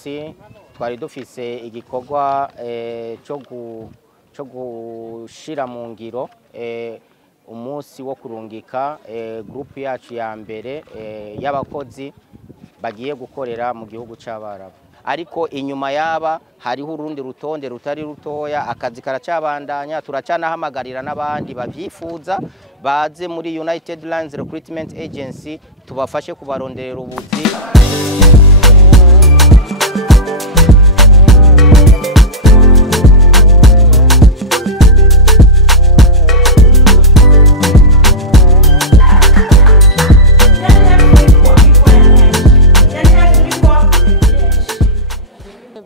munsi twari dufise igikorwa cyo gushira mu ngiro umunsi wo kurungika groupe yacu ya mbere y'abakozi bagiye gukorera mu gihugu c'Abarabu. Ariko inyuma yaba hariho urundi rutonde rutari rutoya, akazi karacabandanya, turacanahamagarira n'abandi bavyipfuza baze muri United Lines Recruitment Agency tubafashe kubaronderera ubuzi.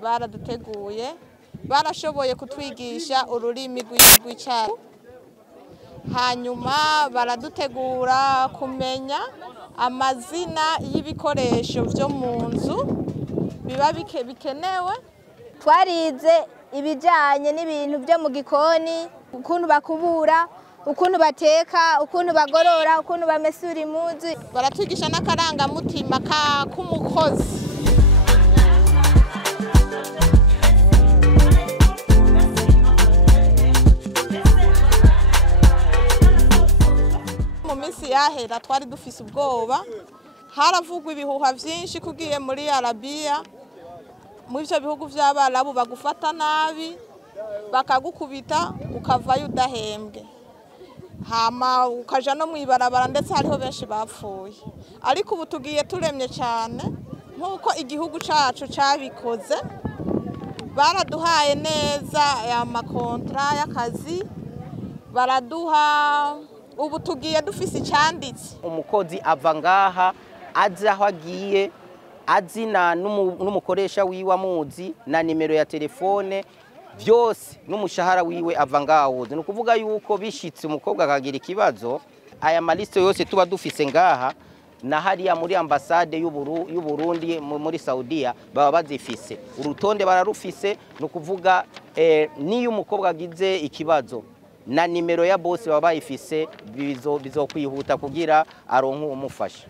Baraduteguye, barashoboye kutwigisha ururimi rw'icyaro, hanyuma baradutegura kumenya amazina y'ibikoresho byo mu nzu biba bikenewe. Twarize ibijyanye n'ibintu byo mu gikoni, ukuntu bakubura, ukuntu bateka, ukuntu bagorora, ukuntu bamesura impuzu. Baratwigisha n'akarangamutima k'umukozi. Mu minsi yahera twari dufise ubwoba, haravugwa ibihuha vyinshi kugiye muri Arabia, mu ivyo bihugu vy'Abarabu bagufata nabi, bakagukubita ukavayo udahembwe, hama ukaja no mwibarabara, ndetse hariho benshi bapfuye. Ariko ubu tugiye turemye cyane nkuko igihugu cacu cabikoze, baraduhaye neza amakontra y'akazi, baraduha. Ubu tugiye dufise icyanditse, umukozi ava ngaha azi aho agiye, azina n'umukoresha wiwe amuzi na nimero ya telefone, byose n'umushahara wiwe ava ngaho. Ni ukuvuga yuko bishitse umukobwa akagira ikibazo, aya maliste yose tuba dufise ngaha na hariya muri ambasade y'u Burundi muri Saudiya baba bazifise, urutonde bararufise. Ni ukuvuga niyo umukobwa agize ikibazo na nimero ya boss baba bayifise, bizokwihuta kugira aronke umufasha.